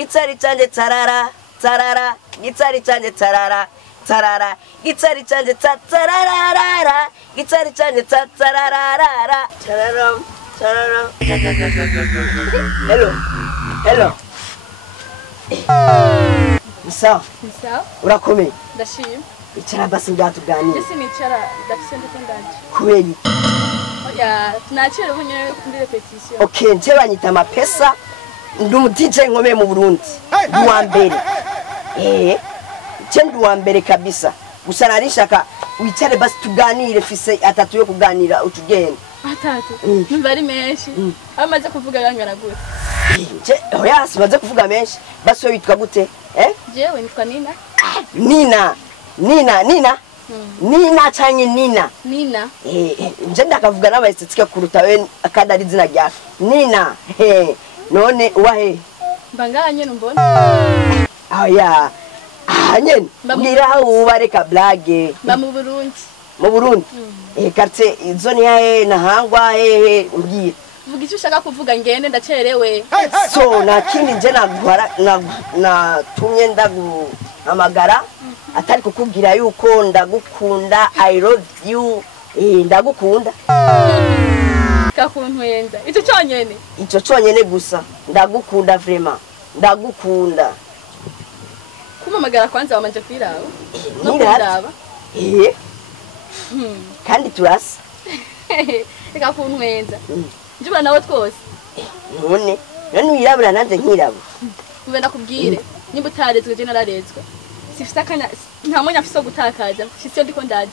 gitsari canje tarara tarara gitsari canje tarara tarara gitsari canje tararara gitsari canje tararara tararam tararam. Hello hello Sawa Sawa urakomeye ndashima icara basi ngatuganira ese nicara ndafise ndakendaje kubera oya tunacire bunye kuri repetition okay nje banyita amapesa ndi umu DJ nkomeye mu Burundi ndi wa mbere nje ndi wa mbere kabisa gusa narishaka wicare basi tuganire fise atatu yo kuganira utugenda atatu numva ari menshi amaze kuvuga yangana gute nje oya simaze kuvuga menshi basi yo witwa gute jewe nitwa Nina Nina canke Nina nje ndakavuga n'abayesetsike kuruta we akada ari zina rya Nina none wahe mbanganye numbona oya nyene ngira ubareka blage mba mu Burundi quartier zone yahe nahangwa mbwira vuga icyo ushaka kuvuga ngende ndacerewe so nakindi nje natumye ndaguhamagara atari kukubwira yuko ndagukunda I love you ndagukunda kakuntwenza icyo cyonyene gusa ndagukunda vraiment ndagukunda kumamagara kwanza wamanje kwiraba no kwiraba kandi turasa kakuntwenza njibura nawe twose none wirabura nanje nkirabura ubenda kubwire nimba utarezwe je nararezwe sifite akanya nta mwanya afise gutakaza fise ndiko ndaje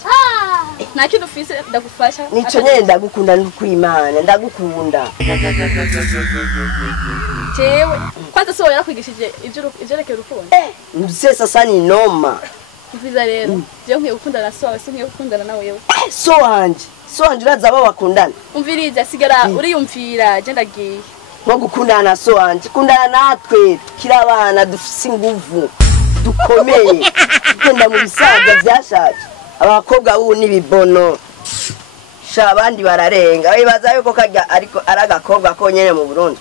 nta kintu ufise ndagufasha nico nyene ndagukunda n'ukwimana ndagukunda jewe kwanza so yarakwigishije ivyerekeye urukundo mbisesa sani noma kuviza rero jewe nkwiye gukundana so nkwiye gukundana nawe yewe so wanje uraza abo bakundana umviriza sigara uriyumvira je ndagiye nko gukundana so wanje kundana natwe kirabana dufise inguvu dukomeye kugenda mu bisaga byashaje abakobwa ubu nibibono sha abandi bararenga bibaza yuko kajya ariko aragakobwa konyene mu Burundi